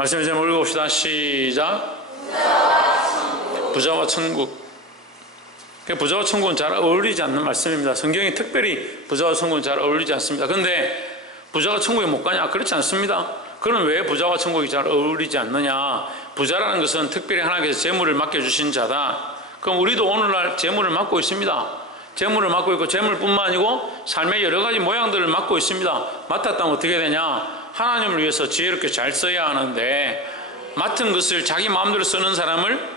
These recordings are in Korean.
말씀을 좀 읽어봅시다. 시작. 부자와 천국. 부자와 천국은 잘 어울리지 않는 말씀입니다. 성경이 특별히 부자와 천국은 잘 어울리지 않습니다. 그런데 부자가 천국에 못 가냐? 그렇지 않습니다. 그럼 왜 부자와 천국이 잘 어울리지 않느냐? 부자라는 것은 특별히 하나님께서 재물을 맡겨주신 자다. 그럼 우리도 오늘날 재물을 맡고 있습니다. 재물을 맡고 있고, 재물뿐만 아니고 삶의 여러 가지 모양들을 맡고 있습니다. 맡았다면 어떻게 되냐? 하나님을 위해서 지혜롭게 잘 써야 하는데, 맡은 것을 자기 마음대로 쓰는 사람을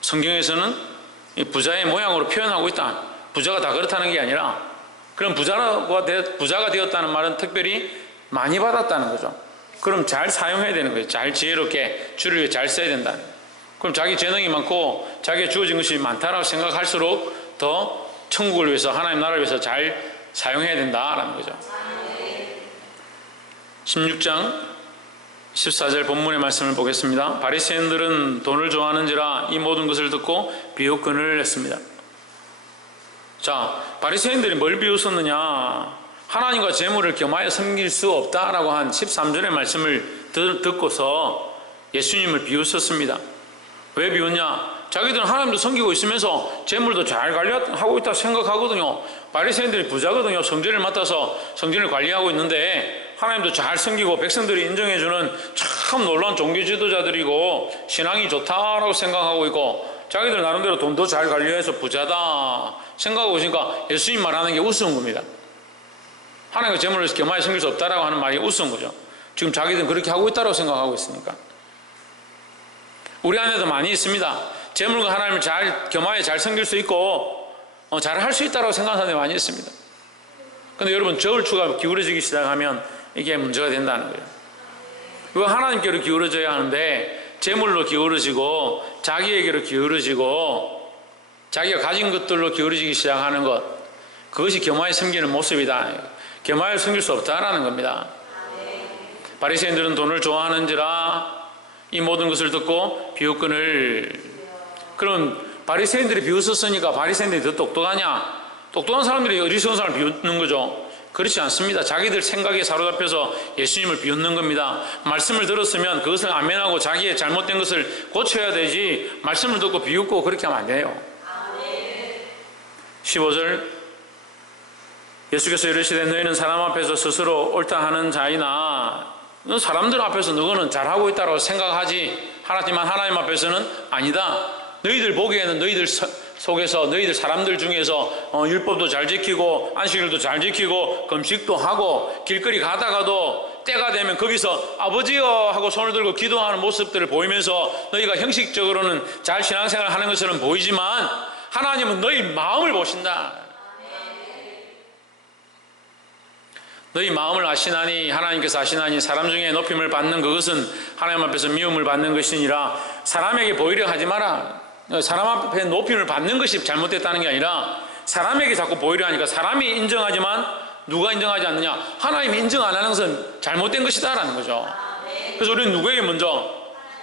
성경에서는 부자의 모양으로 표현하고 있다. 부자가 다 그렇다는 게 아니라, 그럼 부자가 되었다는 말은 특별히 많이 받았다는 거죠. 그럼 잘 사용해야 되는 거예요. 잘 지혜롭게 주를 위해 잘 써야 된다. 그럼 자기 재능이 많고 자기가 주어진 것이 많다라고 생각할수록 더 천국을 위해서, 하나님 나라를 위해서 잘 사용해야 된다라는 거죠. 16장 14절 본문의 말씀을 보겠습니다. 바리새인들은 돈을 좋아하는지라 이 모든 것을 듣고 비웃건을 냈습니다. 자, 바리새인들이 뭘 비웃었느냐? 하나님과 재물을 겸하여 섬길 수 없다라고 한 13절의 말씀을 듣고서 예수님을 비웃었습니다. 왜 비웃냐? 자기들은 하나님도 섬기고 있으면서 재물도 잘 관리하고 있다고 생각하거든요. 바리새인들이 부자거든요. 성전을 맡아서 성전을 관리하고 있는데 하나님도 잘 섬기고 백성들이 인정해주는 참 놀라운 종교 지도자들이고 신앙이 좋다라고 생각하고 있고, 자기들 나름대로 돈도 잘 관리해서 부자다 생각하고 있으니까 예수님 말하는 게 우스운 겁니다. 하나님과 재물을 겸하여 섬길 수 없다라고 하는 말이 우스운 거죠. 지금 자기들은 그렇게 하고 있다고 생각하고 있으니까. 우리 안에도 많이 있습니다. 재물과 하나님을 잘 겸하여 잘 섬길 수 있고 잘 할 수 있다고 생각하는 사람들이 많이 있습니다. 그런데 여러분, 저울추가 기울어지기 시작하면 이게 문제가 된다는 거예요. 왜 하나님께로 기울어져야 하는데 재물로 기울어지고 자기에게로 기울어지고 자기가 가진 것들로 기울어지기 시작하는 것, 그것이 겸하여 섬기는 모습이다. 겸하여 섬길 수 없다라는 겁니다. 바리새인들은 돈을 좋아하는지라 이 모든 것을 듣고 비웃건을. 그럼 바리새인들이 비웃었으니까 바리새인들이 더 똑똑하냐? 똑똑한 사람들이 어리석은 사람을 비웃는 거죠. 그렇지 않습니다. 자기들 생각에 사로잡혀서 예수님을 비웃는 겁니다. 말씀을 들었으면 그것을 아멘하고 자기의 잘못된 것을 고쳐야 되지, 말씀을 듣고 비웃고 그렇게 하면 안 돼요. 15절 예수께서 이르시되 너희는 사람 앞에서 스스로 옳다 하는 자이나 사람들 앞에서 너희는 잘하고 있다고 생각하지, 하지만 하나님 앞에서는 아니다. 너희들 보기에는 너희들 속에서, 너희들 사람들 중에서 율법도 잘 지키고 안식일도 잘 지키고 금식도 하고 길거리 가다가도 때가 되면 거기서 아버지여 하고 손을 들고 기도하는 모습들을 보이면서 너희가 형식적으로는 잘 신앙생활을 하는 것처럼 보이지만 하나님은 너희 마음을 보신다. 너희 마음을 아시나니, 하나님께서 아시나니 사람 중에 높임을 받는 그것은 하나님 앞에서 미움을 받는 것이니라. 사람에게 보이려 하지 마라. 사람 앞에 높임을 받는 것이 잘못됐다는 게 아니라 사람에게 자꾸 보이려 하니까, 사람이 인정하지만 누가 인정하지 않느냐? 하나님이 인정 안 하는 것은 잘못된 것이다 라는 거죠. 그래서 우리는 누구에게 먼저?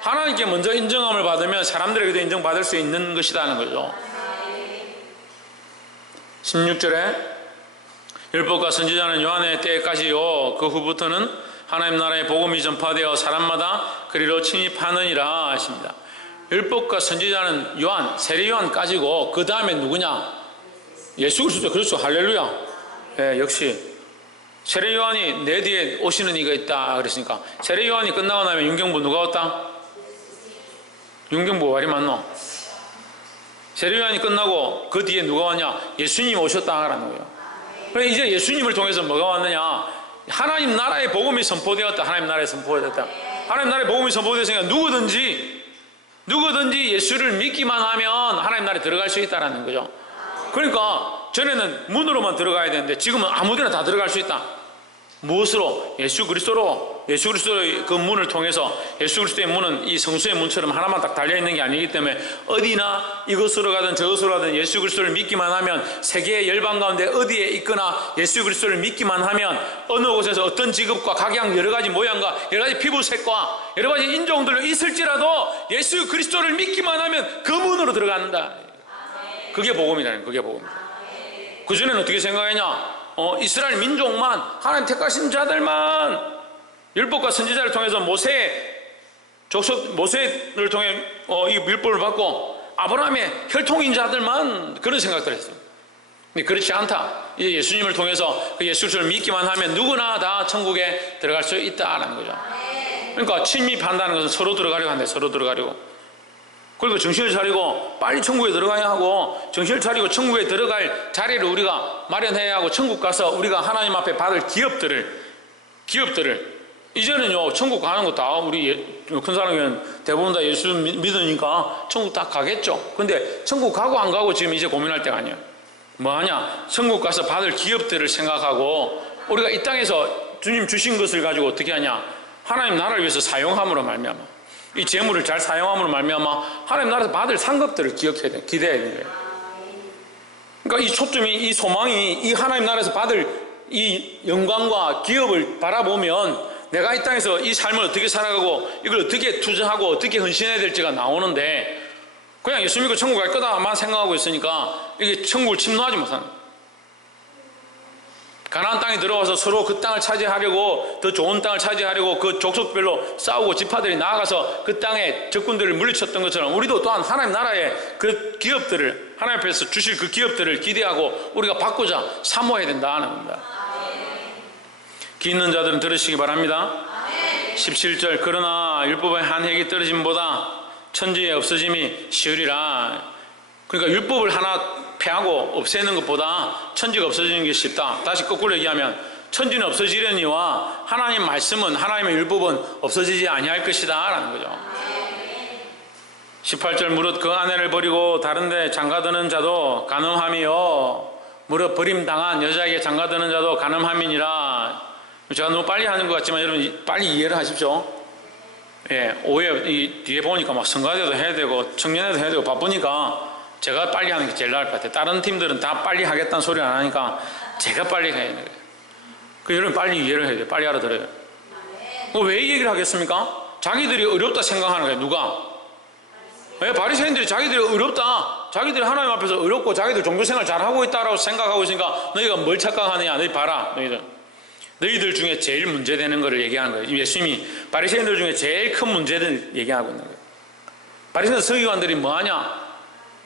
하나님께 먼저 인정함을 받으면 사람들에게도 인정받을 수 있는 것이라는 거죠. 16절에 율법과 선지자는 요한의 때까지요, 그 후부터는 하나님 나라의 복음이 전파되어 사람마다 그리로 침입하느니라 하십니다. 율법과 선지자는 요한, 세례 요한까지고 그 다음에 누구냐? 예수 그리스도. 그렇죠. 할렐루야. 예, 역시 세례 요한이 내 뒤에 오시는 이가 있다 그랬으니까, 세례 요한이 끝나고 나면 윤경부 누가 왔다? 윤경부 말이 맞노? 세례 요한이 끝나고 그 뒤에 누가 왔냐? 예수님이 오셨다라는 거예요. 그래, 이제 예수님을 통해서 뭐가 왔느냐? 하나님 나라의 복음이 선포되었다. 하나님 나라의 선포되었다. 하나님 나라의 복음이 선포되었으니까 누구든지 예수를 믿기만 하면 하나님 나라에 들어갈 수 있다는 거죠. 그러니까 전에는 문으로만 들어가야 되는데 지금은 아무데나 다 들어갈 수 있다. 무엇으로? 예수 그리스도로. 예수 그리스도의 그 문을 통해서, 예수 그리스도의 문은 이 성수의 문처럼 하나만 딱 달려있는 게 아니기 때문에 어디나 이것으로 가든 저것으로 가든 예수 그리스도를 믿기만 하면, 세계의 열방 가운데 어디에 있거나 예수 그리스도를 믿기만 하면 어느 곳에서 어떤 직업과 각양 여러 가지 모양과 여러 가지 피부색과 여러 가지 인종들로 있을지라도 예수 그리스도를 믿기만 하면 그 문으로 들어간다. 그게 복음이라는, 그게 복음이다. 그전에는 어떻게 생각했냐? 이스라엘 민족만, 하나님 택하신 자들만 율법과 선지자를 통해서 모세의 족속 모세를 통해 이 율법을 받고 아브라함의 혈통인 자들만 그런 생각들을 했어요. 근데 그렇지 않다. 이제 예수님을 통해서 그 예수를 믿기만 하면 누구나 다 천국에 들어갈 수 있다라는 거죠. 그러니까 침입한다는 것은 서로 들어가려고 하는데 서로 들어가려고. 그리고 정신을 차리고 빨리 천국에 들어가야 하고 정신을 차리고 천국에 들어갈 자리를 우리가 마련해야 하고 천국 가서 우리가 하나님 앞에 받을 기업들을 이제는요 천국 가는 거 다 우리 큰 사람이면 대부분 다 예수 믿으니까 천국 다 가겠죠. 근데 천국 가고 안 가고 지금 이제 고민할 때가 아니에요. 뭐하냐? 천국 가서 받을 기업들을 생각하고 우리가 이 땅에서 주님 주신 것을 가지고 어떻게 하냐? 하나님 나라를 위해서 사용함으로 말미암아 이 재물을 잘 사용함으로 말미암아 하나님 나라에서 받을 상급들을 기억해야 돼, 기대해야 되는 거예요. 그러니까 이 초점이, 이 소망이 이 하나님 나라에서 받을 이 영광과 기업을 바라보면 내가 이 땅에서 이 삶을 어떻게 살아가고 이걸 어떻게 투자하고 어떻게 헌신해야 될지가 나오는데 그냥 예수 믿고 천국 갈 거다만 생각하고 있으니까 이게 천국을 침노하지 못하는 거예요. 가나안 땅에 들어와서 서로 그 땅을 차지하려고 더 좋은 땅을 차지하려고 그 족속별로 싸우고 지파들이 나아가서 그 땅에 적군들을 물리쳤던 것처럼 우리도 또한 하나님 나라의 그 기업들을 하나님 앞에서 주실 그 기업들을 기대하고 우리가 받고자 사모해야 된다는 겁니다. 귀 있는 자들은 들으시기 바랍니다. 17절 그러나 율법의 한 획이 떨어짐보다 천지의 없어짐이 쉬우리라. 그러니까 율법을 하나 폐하고 없애는 것보다 천지가 없어지는 게 쉽다. 다시 거꾸로 얘기하면 천지는 없어지려니와 하나님 말씀은 하나님의 율법은 없어지지 아니할 것이다 라는 거죠. 18절 무릇 그 아내를 버리고 다른 데 장가드는 자도 간음함이요 무릇 버림당한 여자에게 장가드는 자도 간음함이니라. 제가 너무 빨리 하는 것 같지만 여러분 빨리 이해를 하십시오. 예, 오해 이 뒤에 보니까 막 성가대도 해야 되고 청년회도 해야 되고 바쁘니까 제가 빨리 하는 게 제일 나을 것 같아요. 다른 팀들은 다 빨리 하겠다는 소리 안 하니까 제가 빨리 해야 돼요. 그 여러분 빨리 이해를 해야 돼요. 빨리 알아들어요. 왜 이 얘기를 하겠습니까? 자기들이 어렵다 생각하는 거예요. 누가? 왜 바리새인들이 자기들이 어렵다, 자기들이 하나님 앞에서 어렵고 자기들 종교생활 잘하고 있다라고 생각하고 있으니까 너희가 뭘 착각하느냐? 너희 봐라. 너희들 중에 제일 문제되는 것을 얘기하는 거예요. 예수님이 바리새인들 중에 제일 큰 문제를 얘기하고 있는 거예요. 바리새인 서기관들이 뭐하냐?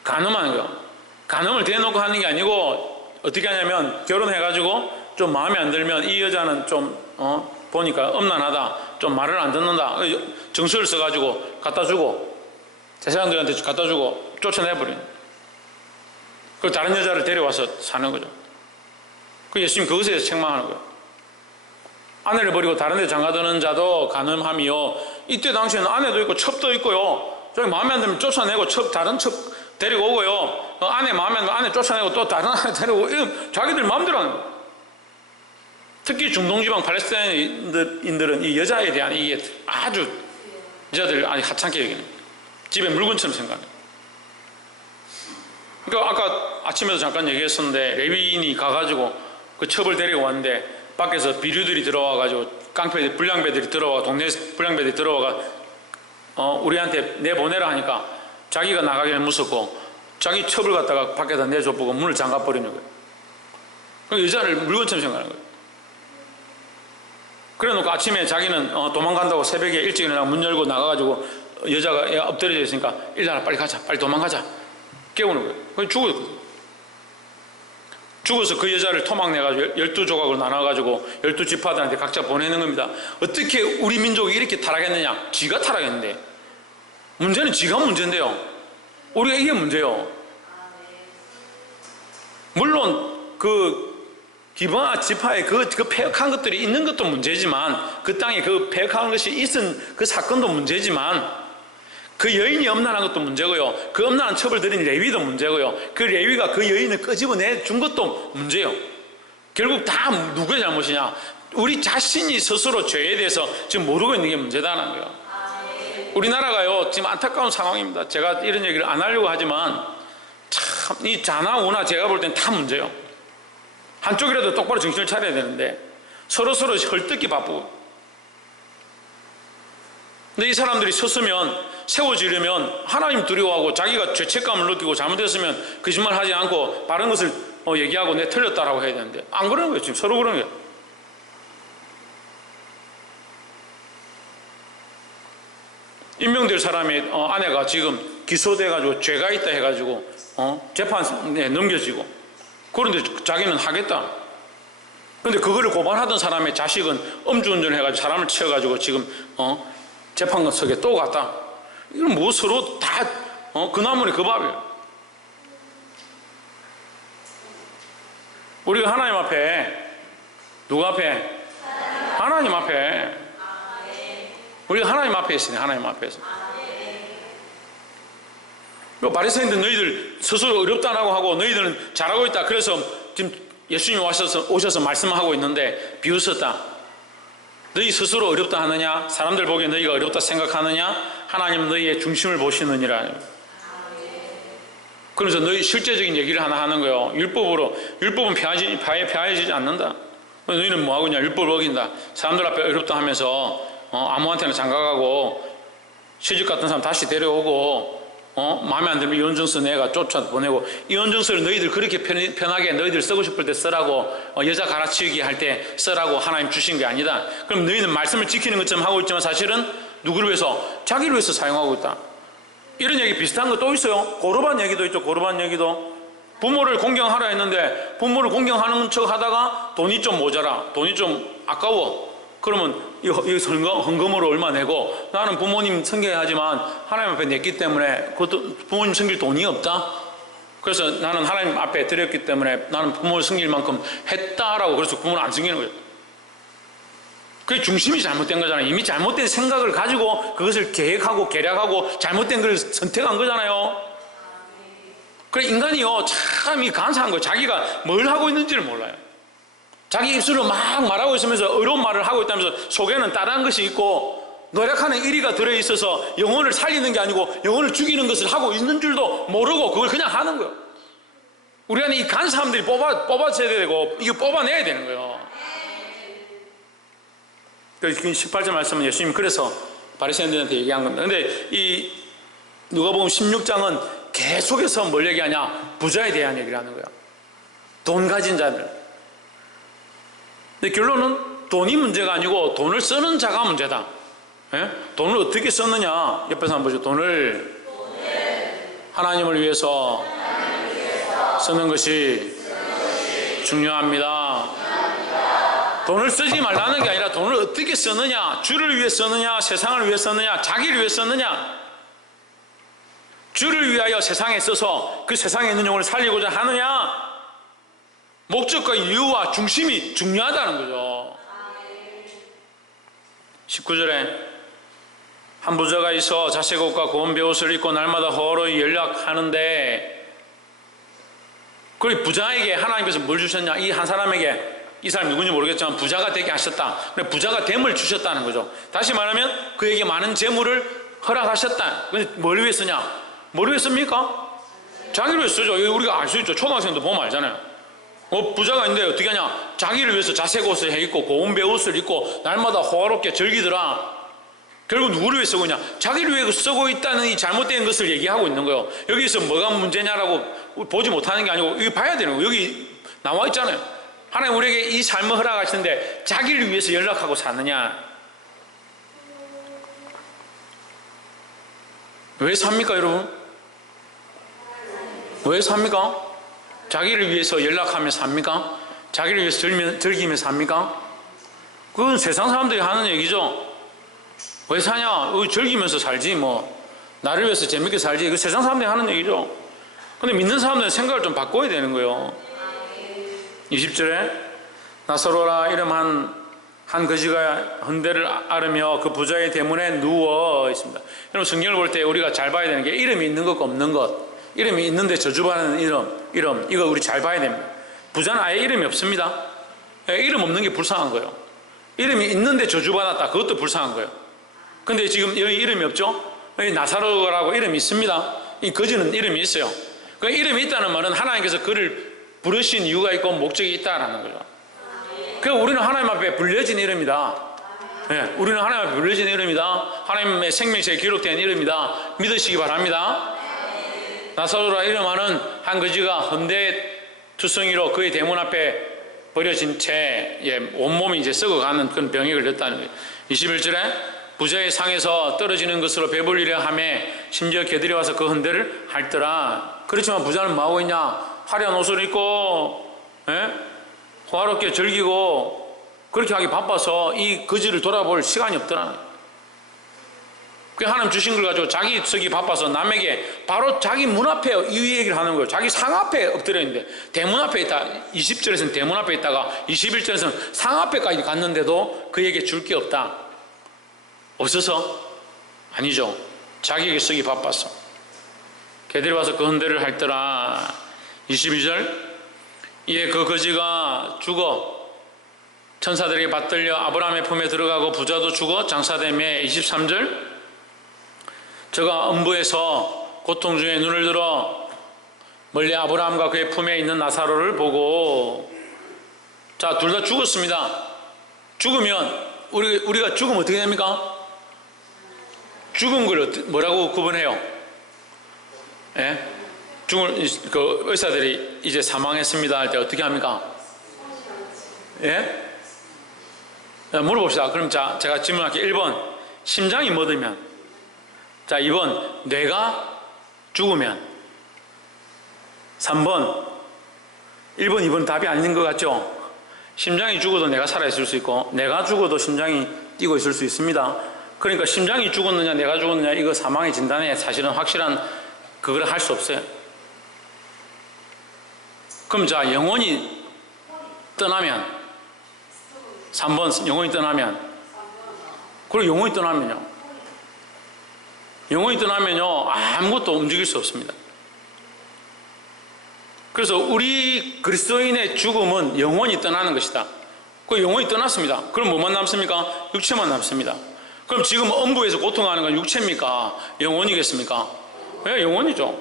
간음하는 거예요. 간음을 대놓고 하는 게 아니고 어떻게 하냐면 결혼해가지고 좀 마음에 안 들면 이 여자는 좀 보니까 엄난하다, 좀 말을 안 듣는다, 정서를 써가지고 갖다 주고 제사장들한테 갖다 주고 쫓아내버리는. 그 다른 여자를 데려와서 사는 거죠. 그 예수님 그것에 대해서 책망하는 거예요. 아내를 버리고 다른 데 장가드는 자도 간음함이요. 이때 당시에는 아내도 있고 첩도 있고요. 저기 마음에 안 들면 쫓아내고 다른 첩 데리고 오고요. 아내 마음에 안 들면 아내 쫓아내고 또 다른 아내 데리고 오고 자기들 마음대로 하는 거예요. 특히 중동지방 팔레스타인인들은 이 여자에 대한 이게 아주 여자들 아주 하찮게 여기는 거예요. 집에 물건처럼 생각해요. 그러니까 아까 아침에도 잠깐 얘기했었는데 레위인이 가가지고 그 첩을 데리고 왔는데 밖에서 비류들이 들어와가지고 깡패들, 불량배들이 들어와, 동네 불량배들이 들어와가 우리한테 내보내라 하니까 자기가 나가기는 무섭고 자기 첩을 갖다가 밖에다 내줘보고 문을 잠가버리는 거예요. 그 여자를 물건처럼 생각하는 거예요. 그래 놓고 아침에 자기는 도망간다고 새벽에 일찍 일어나고 문 열고 나가가지고 여자가 애가 엎드려져 있으니까 일어나 빨리 가자, 빨리 도망가자 깨우는 거예요. 그래서 죽었거든요. 죽어서 그 여자를 토막내가지고 12조각으로 나눠가지고 12지파들한테 각자 보내는 겁니다. 어떻게 우리 민족이 이렇게 타락했느냐? 지가 타락했는데. 문제는 지가 문제인데요. 우리가 이게 문제요. 물론 그 기브아 지파에 그 폐역한 것들이 있는 것도 문제지만 그 땅에 그 폐역한 것이 있은 그 사건도 문제지만 그 여인이 엄난한 것도 문제고요. 그 엄난한 첩을 들인 레위도 문제고요. 그 레위가 그 여인을 끄집어내 준 것도 문제요. 결국 다 누구의 잘못이냐? 우리 자신이 스스로 죄에 대해서 지금 모르고 있는 게 문제다는 거예요. 우리나라가요 지금 안타까운 상황입니다. 제가 이런 얘기를 안 하려고 하지만 참 이 자나 우나 제가 볼 땐 다 문제요. 한쪽이라도 똑바로 정신을 차려야 되는데 서로 헐뜯기 바쁘고. 근데 이 사람들이 섰으면 세워지려면 하나님 두려워하고 자기가 죄책감을 느끼고 잘못했으면 거짓말 하지 않고 바른 것을 얘기하고 내 틀렸다라고 해야 되는데 안 그러는 거예요. 지금 서로 그러는 거예요. 임명될 사람의 아내가 지금 기소돼가지고 죄가 있다 해가지고 재판에 넘겨지고, 그런데 자기는 하겠다. 근데 그거를 고발하던 사람의 자식은 음주운전을 해가지고 사람을 치어가지고 지금 재판석에 또 갔다. 이건 뭐 서로 다 그 나물이 그 밥이에요. 우리가 하나님 앞에, 누구 앞에? 하나님 앞에. 우리가 하나님 앞에 있으니, 하나님 앞에서. 바리새인들 너희들 스스로 어렵다라고 하고 너희들은 잘하고 있다. 그래서 지금 예수님이 오셔서 말씀하고 있는데 비웃었다. 너희 스스로 어렵다 하느냐? 사람들 보기에 너희가 어렵다 생각하느냐? 하나님은 너희의 중심을 보시느니라. 그래서 너희 실제적인 얘기를 하나 하는 거예요. 율법은 폐하해지지 않는다. 너희는 뭐하고 있냐? 율법을 어긴다. 사람들 앞에 어렵다 하면서 아무한테나 장가가고 시집 갔던 사람 다시 데려오고 마음에 안 들면 이혼증서 내가 쫓아보내고, 이혼증서를 너희들 그렇게 편하게 너희들 쓰고 싶을 때 쓰라고, 여자 갈아치우기 할 때 쓰라고 하나님 주신 게 아니다. 그럼 너희는 말씀을 지키는 것처럼 하고 있지만 사실은 누구를 위해서? 자기를 위해서 사용하고 있다. 이런 얘기 비슷한 거 또 있어요. 고르반 얘기도 있죠. 고르반 얘기도. 부모를 공경하라 했는데 부모를 공경하는 척 하다가 돈이 좀 모자라, 돈이 좀 아까워. 그러면 이 헌금으로 얼마 내고, 나는 부모님 섬겨야지만 하나님 앞에 냈기 때문에 그것도 부모님 섬길 돈이 없다. 그래서 나는 하나님 앞에 드렸기 때문에 나는 부모를 섬길 만큼 했다라고, 그래서 부모를 안 섬기는 거예요. 그게 중심이 잘못된 거잖아요. 이미 잘못된 생각을 가지고 그것을 계획하고 계략하고 잘못된 걸 선택한 거잖아요. 그래, 인간이요 참 간사한 거예요. 자기가 뭘 하고 있는지를 몰라요. 자기 입술로 막 말하고 있으면서 어려운 말을 하고 있다면서 속에는 다른 것이 있고, 노력하는 일의가 들어있어서 영혼을 살리는 게 아니고 영혼을 죽이는 것을 하고 있는 줄도 모르고 그걸 그냥 하는 거예요. 우리 안에 이 간사함들이 뽑아져야 되고 이거 뽑아내야 되는 거예요. 18절 말씀은 예수님이 그래서 바리새인들한테 얘기한 겁니다. 근데 이 누가복음 16장은 계속해서 뭘 얘기하냐? 부자에 대한 얘기를 하는 거예요. 돈 가진 자들. 근데 결론은 돈이 문제가 아니고 돈을 쓰는 자가 문제다. 예? 돈을 어떻게 썼느냐? 옆에서 한번 보죠. 돈을 하나님을 위해서 쓰는 것이 중요합니다. 돈을 쓰지 말라는 게 아니라 돈을 어떻게 쓰느냐, 주를 위해 쓰느냐, 세상을 위해 쓰느냐, 자기를 위해 쓰느냐. 주를 위하여 세상에 써서 그 세상에 있는 영혼을 살리고자 하느냐, 목적과 이유와 중심이 중요하다는 거죠. 19절에 한 부자가 있어 자색 옷과 고운 베옷을 입고 날마다 호로히 연락하는데, 그 부자에게 하나님께서 뭘 주셨냐? 이 한 사람에게, 이 사람이 누군지 모르겠지만 부자가 되게 하셨다. 부자가 됨을 주셨다는 거죠. 다시 말하면 그에게 많은 재물을 허락하셨다. 뭘 위해 쓰냐? 뭘 위해 씁니까? 자기를 위해 쓰죠. 우리가 알 수 있죠. 초등학생도 보면 알잖아요. 부자가 있는데 어떻게 하냐? 자기를 위해서 자색 옷을 해 입고 고운 베옷을 입고 날마다 호화롭게 즐기더라. 결국 누구를 위해 쓰고 있냐? 자기를 위해 쓰고 있다는 이 잘못된 것을 얘기하고 있는 거예요. 여기서 뭐가 문제냐라고 보지 못하는 게 아니고 이거 봐야 되는 거예요. 여기 나와 있잖아요. 하나님 우리에게 이 삶을 허락하시는데 자기를 위해서 연락하고 사느냐? 왜 삽니까, 여러분? 왜 삽니까? 자기를 위해서 연락하며 삽니까? 자기를 위해서 즐기며 삽니까? 그건 세상 사람들이 하는 얘기죠. 왜 사냐? 즐기면서 살지 뭐. 나를 위해서 재밌게 살지. 그 세상 사람들이 하는 얘기죠. 근데 믿는 사람들은 생각을 좀 바꿔야 되는 거예요. 20절에 나사로라 이름 한 거지가 헌대를 앓으며 그 부자의 대문에 누워 있습니다. 여러분 성경을 볼 때 우리가 잘 봐야 되는 게 이름이 있는 것과 없는 것. 이름이 있는데 저주받는 이름 이거 우리 잘 봐야 됩니다. 부자는 아예 이름이 없습니다. 이름 없는 게 불쌍한 거예요. 이름이 있는데 저주받았다. 그것도 불쌍한 거예요. 근데 지금 여기 이름이 없죠? 여기 나사로라고 이름이 있습니다. 이 거지는 이름이 있어요. 그 이름이 있다는 말은 하나님께서 그를 부르신 이유가 있고 목적이 있다라는 거죠. 그래서 우리는 하나님 앞에 불려진 이름이다. 네, 우리는 하나님 앞에 불려진 이름이다. 하나님의 생명책에 기록된 이름이다. 믿으시기 바랍니다. 나사로라 이름하는 한 거지가 헌데 투성이로 그의 대문 앞에 버려진 채 온몸이 이제 썩어가는 그런 병에 걸렸다는 거예요. 21절에 부자의 상에서 떨어지는 것으로 배불리려 하매 심지어 개들이 와서 그 헌대를 핥더라. 그렇지만 부자는 뭐하고 있냐? 화려한 옷을 입고 호화롭게 즐기고 그렇게 하기 바빠서 이 거지를 돌아볼 시간이 없더라. 그 하나님 주신 걸 가지고 자기 쓰기 바빠서 남에게 바로 자기 문 앞에 이 얘기를 하는 거예요. 자기 상 앞에 엎드려 있는데 대문 앞에 있다. 20절에서는 대문 앞에 있다가 21절에서는 상 앞에까지 갔는데도 그에게 줄 게 없다. 없어서? 아니죠. 자기에게 쓰기 바빠서. 개들이 와서 그 헌대를 핥더라. 22절 이에 그 거지가 죽어 천사들에게 받들려 아브라함의 품에 들어가고 부자도 죽어 장사되매 23절 저가 음부에서 고통 중에 눈을 들어 멀리 아브라함과 그의 품에 있는 나사로를 보고 자, 둘 다 죽었습니다. 죽으면 우리가 죽으면 어떻게 됩니까? 죽은 걸 뭐라고 구분해요? 예? 그 의사들이 이제 사망했습니다 할 때 어떻게 합니까? 예? 물어봅시다. 그럼 자, 제가 질문할게요. 1번 심장이 멎으면, 자 2번 뇌가 죽으면, 3번 1번 2번 답이 아닌 것 같죠? 심장이 죽어도 뇌가 살아있을 수 있고 뇌가 죽어도 심장이 뛰고 있을 수 있습니다. 그러니까 심장이 죽었느냐 뇌가 죽었느냐 이거 사망의 진단에 사실은 확실한 그걸 할 수 없어요. 그럼 자 영혼이 떠나면, 3번 영혼이 떠나면, 그리고 영혼이 떠나면요, 영혼이 떠나면요 아무것도 움직일 수 없습니다. 그래서 우리 그리스도인의 죽음은 영혼이 떠나는 것이다. 그 영혼이 떠났습니다. 그럼 뭐만 남습니까? 육체만 남습니다. 그럼 지금 음부에서 고통하는 건 육체입니까? 영혼이겠습니까? 왜? 영혼이죠.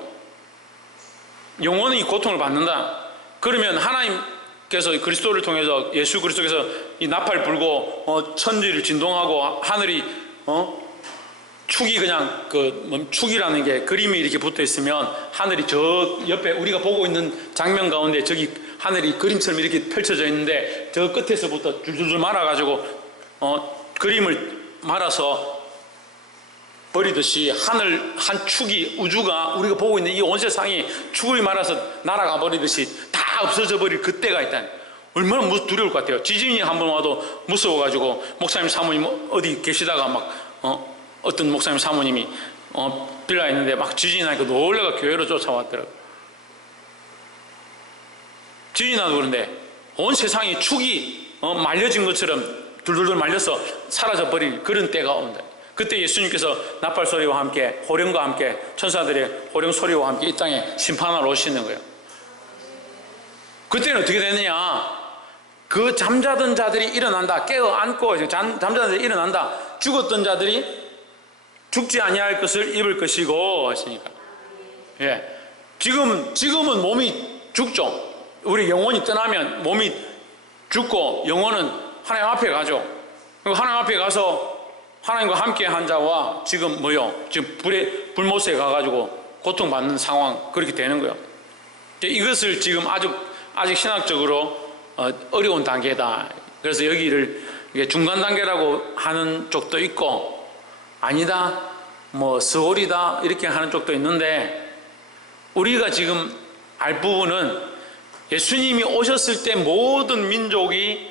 영혼이 고통을 받는다. 그러면 하나님께서 그리스도를 통해서, 예수 그리스도께서 이 나팔 불고 천지를 진동하고 하늘이 축이 그냥 축이라는 게 그림이 이렇게 붙어 있으면 하늘이 저 옆에 우리가 보고 있는 장면 가운데 저기 하늘이 그림처럼 이렇게 펼쳐져 있는데 저 끝에서부터 줄줄줄 말아가지고 그림을 말아서 버리듯이 하늘 한 축이, 우주가 우리가 보고 있는 이 온 세상이 축을 말아서 날아가 버리듯이 다 없어져 버릴 그때가 있다. 얼마나 두려울 것 같아요. 지진이 한번 와도 무서워가지고 목사님 사모님 어디 계시다가 막 어떤 목사님 사모님이 빌라 있는데 막 지진이 나니까 놀래가 교회로 쫓아왔더라고요. 지진이 나도 그런데 온 세상이 축이 말려진 것처럼 둘둘둘 말려서 사라져 버릴 그런 때가 온다. 그때 예수님께서 나팔 소리와 함께 호령과 함께 천사들의 호령 소리와 함께 이 땅에 심판하러 오시는 거예요. 그때는 어떻게 되느냐? 그 잠자던 자들이 일어난다. 깨어 앉고 잠자던 자들이 일어난다. 죽었던 자들이 죽지 아니할 것을 입을 것이고 하시니까. 예. 지금은 몸이 죽죠. 우리 영혼이 떠나면 몸이 죽고 영혼은 하나님 앞에 가죠. 그리고 하나님 앞에 가서 하나님과 함께 한 자와 지금 지금 불못에 가가지고 고통받는 상황, 그렇게 되는 거예요. 이것을 지금 아직 신학적으로 어려운 단계다. 그래서 여기를 중간 단계라고 하는 쪽도 있고, 아니다, 서울이다, 이렇게 하는 쪽도 있는데, 우리가 지금 알 부분은 예수님이 오셨을 때 모든 민족이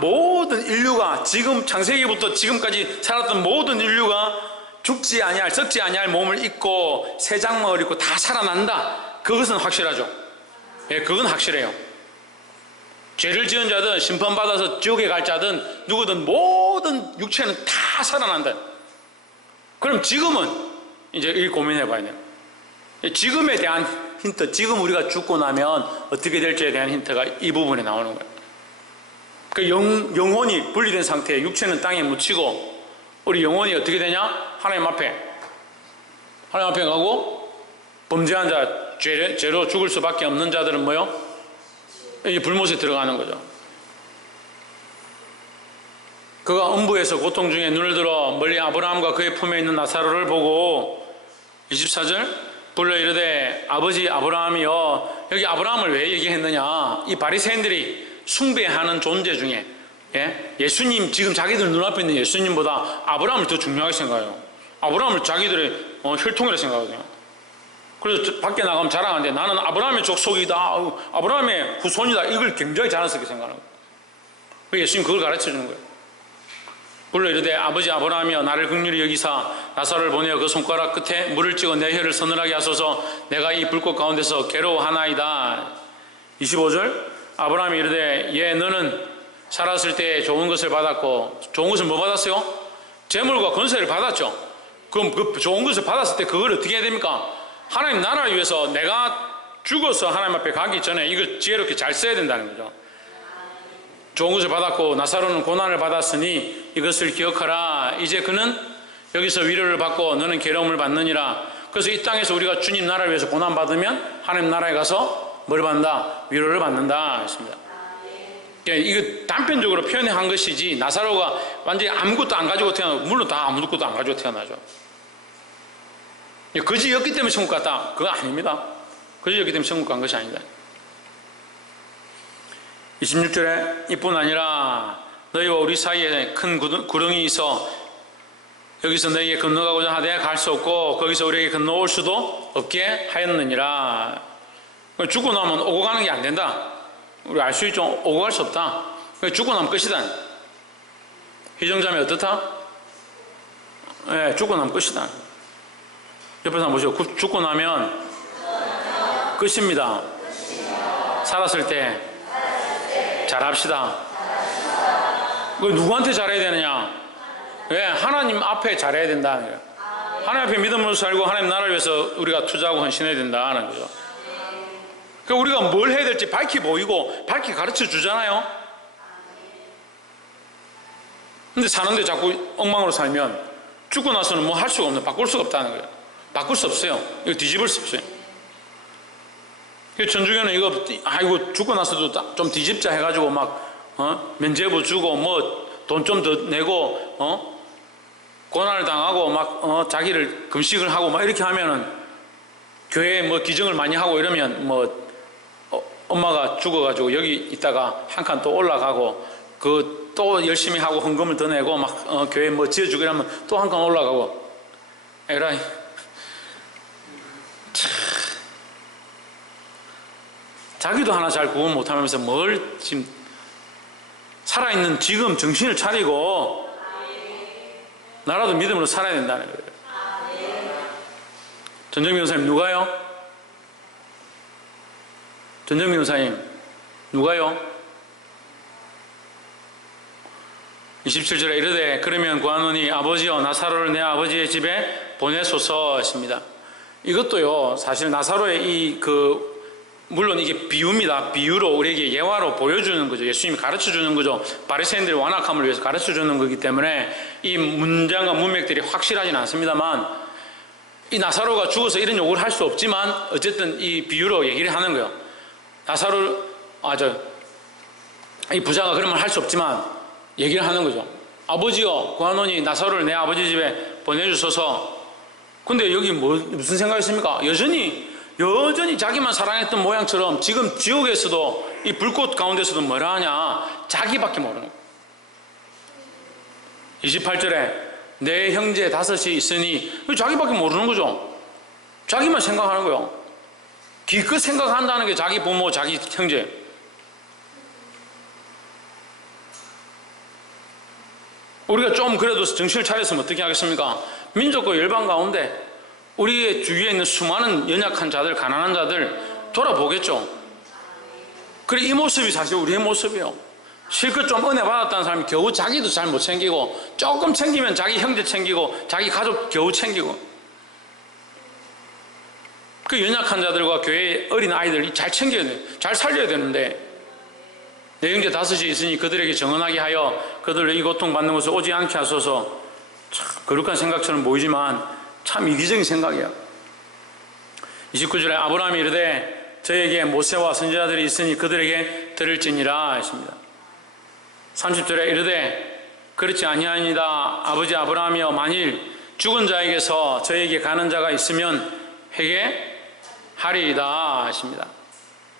모든 인류가 지금 창세기부터 지금까지 살았던 모든 인류가 죽지 아니할, 썩지 아니할 몸을 입고 새 장막을 입고 다 살아난다. 그것은 확실하죠. 예, 그건 확실해요. 죄를 지은 자든 심판받아서 지옥에 갈 자든 누구든 모든 육체는 다 살아난다. 그럼 지금은 이제 이 고민해 봐야 돼요. 지금에 대한 힌트, 지금 우리가 죽고 나면 어떻게 될지에 대한 힌트가 이 부분에 나오는 거예요. 그 영혼이 분리된 상태에 육체는 땅에 묻히고, 우리 영혼이 어떻게 되냐? 하나님 앞에 가고, 범죄한 자, 죄로 죽을 수밖에 없는 자들은 이 불못에 들어가는 거죠. 그가 음부에서 고통 중에 눈을 들어 멀리 아브라함과 그의 품에 있는 나사로를 보고, 24절 불러 이르되 아버지 아브라함이여. 여기 아브라함을 왜 얘기했느냐? 이 바리새인들이 숭배하는 존재 중에 예? 예수님, 지금 자기들 눈앞에 있는 예수님보다 아브라함을 더 중요하게 생각해요. 아브라함을 자기들의 혈통이라 생각하거든요. 그래서 밖에 나가면 자랑하는데 나는 아브라함의 족속이다, 아브라함의 후손이다, 이걸 굉장히 자랑스럽게 생각하는 거예요. 예수님 그걸 가르쳐 주는 거예요. 불러 이르되 아버지 아브라함이여 나를 긍휼히 여기사 나사로를 보내어 그 손가락 끝에 물을 찍어 내 혀를 서늘하게 하소서. 내가 이 불꽃 가운데서 괴로워하나이다. 25절 아브라함이 이르되 예 너는 살았을 때 좋은 것을 받았고, 좋은 것을 뭐 받았어요? 재물과 권세를 받았죠. 그럼 그 좋은 것을 받았을 때 그걸 어떻게 해야 됩니까? 하나님 나라를 위해서 내가 죽어서 하나님 앞에 가기 전에 이걸 지혜롭게 잘 써야 된다는 거죠. 좋은 것을 받았고 나사로는 고난을 받았으니 이것을 기억하라. 이제 그는 여기서 위로를 받고 너는 괴로움을 받느니라. 그래서 이 땅에서 우리가 주님 나라를 위해서 고난받으면 하나님 나라에 가서 뭘 받는다? 위로를 받는다 했습니다. 이거 단편적으로 표현한 것이지 나사로가 완전히 아무것도 안 가지고 태어나고, 물론 다 아무것도 안 가지고 태어나죠. 거지였기 때문에 천국 갔다, 그거 아닙니다. 거지였기 때문에 천국 간 것이 아니다. 26절에 이뿐 아니라 너희와 우리 사이에 큰 구덩이 있어 여기서 너희에게 건너가고자 하되 갈 수 없고 거기서 우리에게 건너올 수도 없게 하였느니라. 죽고 나면 오고 가는 게 안 된다. 우리 알 수 있죠. 오고 갈 수 없다. 죽고 나면 끝이다. 희정자매 어떻다? 예, 죽고 나면 끝이다. 옆에서 한번 보시고, 죽고 나면 끝입니다. 살았을 때 잘합시다. 누구한테 잘해야 되느냐? 왜? 하나님 앞에 잘해야 된다는 거예요. 하나님 앞에 믿음으로 살고 하나님 나라를 위해서 우리가 투자하고 헌신해야 된다는 거죠. 그러니까 우리가 뭘 해야 될지 밝히 보이고 밝히 가르쳐 주잖아요. 근데 사는데 자꾸 엉망으로 살면 죽고 나서는 뭐 할 수가 없는, 바꿀 수가 없다는 거예요. 바꿀 수 없어요. 이거 뒤집을 수 없어요. 전주교는 이거 죽고 나서도 좀 뒤집자 해가지고 면죄부 주고 돈 좀 더 내고 고난을 당하고 자기를 금식을 하고 이렇게 하면은 교회에 기증을 많이 하고 이러면 엄마가 죽어가지고 여기 있다가 한 칸 또 올라가고 또 열심히 하고 헌금을 더 내고 교회 지어주고 이러면 또 한 칸 올라가고 에라이 자기도 하나 잘 구분 못하면서 뭘 지금 살아있는 지금 정신을 차리고 나라도 믿음으로 살아야 된다는 거예요. 전정민 변호사님 누가요? 전정민 변호사님 누가요? 27절에 이르되 그러면 구하노니 아버지여 나사로를 내 아버지의 집에 보내소서 했습니다. 이것도요 사실 나사로의 물론 이게 비유입니다. 비유로 우리에게 예화로 보여주는 거죠. 예수님이 가르쳐주는 거죠. 바리새인들의 완악함을 위해서 가르쳐주는 거기 때문에 이 문장과 문맥들이 확실하진 않습니다만 이 나사로가 죽어서 이런 욕을 할 수 없지만 어쨌든 이 비유로 얘기를 하는 거예요. 이 부자가 그런 말 할 수 없지만 얘기를 하는 거죠. 아버지여 구하노니 나사로를 내 아버지 집에 보내주소서. 근데 여기 무슨 생각이 있습니까? 여전히 자기만 사랑했던 모양처럼 지금 지옥에서도 이 불꽃 가운데서도 뭐라 하냐? 자기밖에 모르는 거예요. 28절에 내 형제 5이 있으니 자기밖에 모르는 거죠. 자기만 생각하는 거예요. 기껏 생각한다는 게 자기 부모, 자기 형제. 우리가 좀 그래도 정신을 차렸으면 어떻게 하겠습니까? 민족과 열방 가운데 우리의 주위에 있는 수많은 연약한 자들, 가난한 자들 돌아보겠죠. 그래 이 모습이 사실 우리의 모습이에요. 실컷 좀 은혜 받았다는 사람이 겨우 자기도 잘 못 챙기고 조금 챙기면 자기 형제 챙기고 자기 가족 겨우 챙기고 그 연약한 자들과 교회의 어린 아이들 잘 챙겨야 돼. 잘 살려야 되는데 내 형제 5이 있으니 그들에게 정언하게 하여 그들을 이 고통받는 것을 오지 않게 하소서. 참 거룩한 생각처럼 보이지만 참 이기적인 생각이야. 29절에 아브라함이 이르되 저에게 모세와 선지자들이 있으니 그들에게 들을지니라 했습니다. 30절에 이르되 그렇지 아니하니이다. 아버지 아브라함이여 만일 죽은 자에게서 저에게 가는 자가 있으면 회개하리이다 하십니다.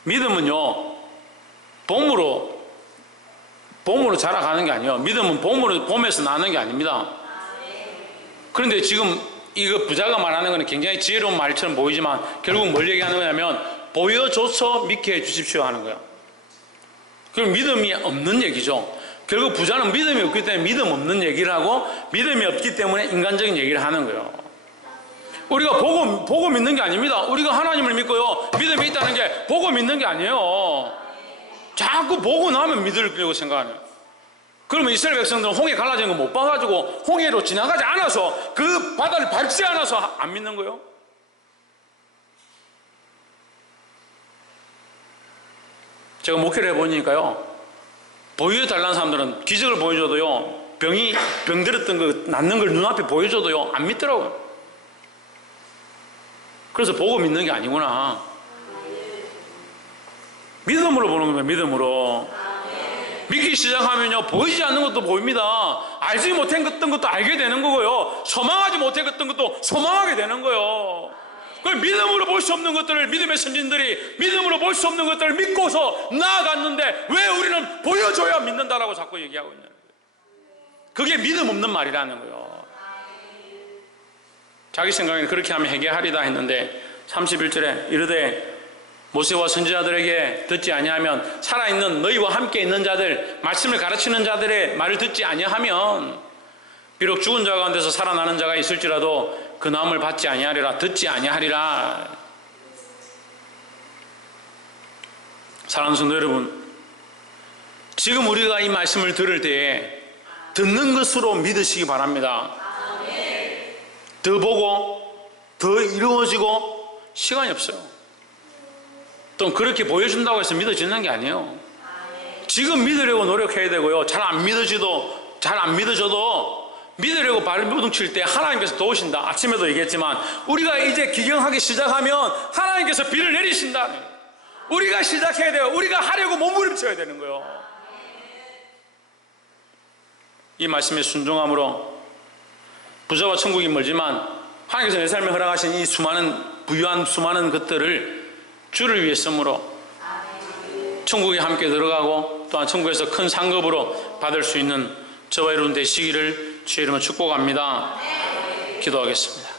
믿음은요 봄으로 봄으로 자라가는 게 아니에요. 믿음은 봄에서 나는 게 아닙니다. 그런데 지금 이거 부자가 말하는 것은 굉장히 지혜로운 말처럼 보이지만 결국 뭘 얘기하는 거냐면 보여줘서 믿게 해주십시오 하는 거예요. 그럼 믿음이 없는 얘기죠. 결국 부자는 믿음이 없기 때문에 믿음 없는 얘기를 하고 믿음이 없기 때문에 인간적인 얘기를 하는 거예요. 우리가 보고 믿는 게 아닙니다. 우리가 하나님을 믿고요, 믿음이 있다는 게 보고 믿는 게 아니에요. 자꾸 보고 나면 믿으려고 생각하는. 그러면 이스라엘 백성들은 홍해 갈라지는 거 못 봐가지고 홍해로 지나가지 않아서 그 바다를 밟지 않아서 안 믿는 거예요. 제가 목회를 해보니까요, 보여달라는 사람들은 기적을 보여줘도요, 병 들었던 거 낫는 걸 눈앞에 보여줘도요 안 믿더라고요. 그래서 보고 믿는 게 아니구나. 믿음으로 보는 거예요. 믿음으로. 믿기 시작하면요, 보이지 않는 것도 보입니다. 알지 못했던 것도 알게 되는 거고요, 소망하지 못했던 것도 소망하게 되는 거예요. 그걸 믿음으로 볼 수 없는 것들을 믿음의 선진들이 믿음으로 볼 수 없는 것들을 믿고서 나아갔는데 왜 우리는 보여줘야 믿는다라고 자꾸 얘기하고 있냐는 거예요. 그게 믿음 없는 말이라는 거예요. 자기 생각에는 그렇게 하면 회개하리다 했는데 31절에 이르되 모세와 선지자들에게 듣지 아니하면 살아있는 너희와 함께 있는 자들, 말씀을 가르치는 자들의 말을 듣지 아니하면 비록 죽은 자 가운데서 살아나는 자가 있을지라도 그 나음을 받지 아니하리라. 듣지 아니하리라. 사랑하는 성도 여러분, 지금 우리가 이 말씀을 들을 때에 듣는 것으로 믿으시기 바랍니다. 더 보고 더 이루어지고 시간이 없어요. 또 그렇게 보여준다고 해서 믿어지는 게 아니에요. 지금 믿으려고 노력해야 되고요, 잘 안 믿어져도 믿으려고 발을 부둥칠 때 하나님께서 도우신다. 아침에도 얘기했지만 우리가 이제 기경하기 시작하면 하나님께서 비를 내리신다. 우리가 시작해야 돼요. 우리가 하려고 몸부림쳐야 되는 거예요. 이 말씀에 순종함으로 부자와 천국이 멀지만 하나님께서 내 삶에 허락하신 이 부유한 수많은 것들을 주를 위해 쓰므로 천국에 함께 들어가고 또한 천국에서 큰 상급으로 받을 수 있는 저와 여러분 되시기를 주의 이름으로 축복합니다. 기도하겠습니다.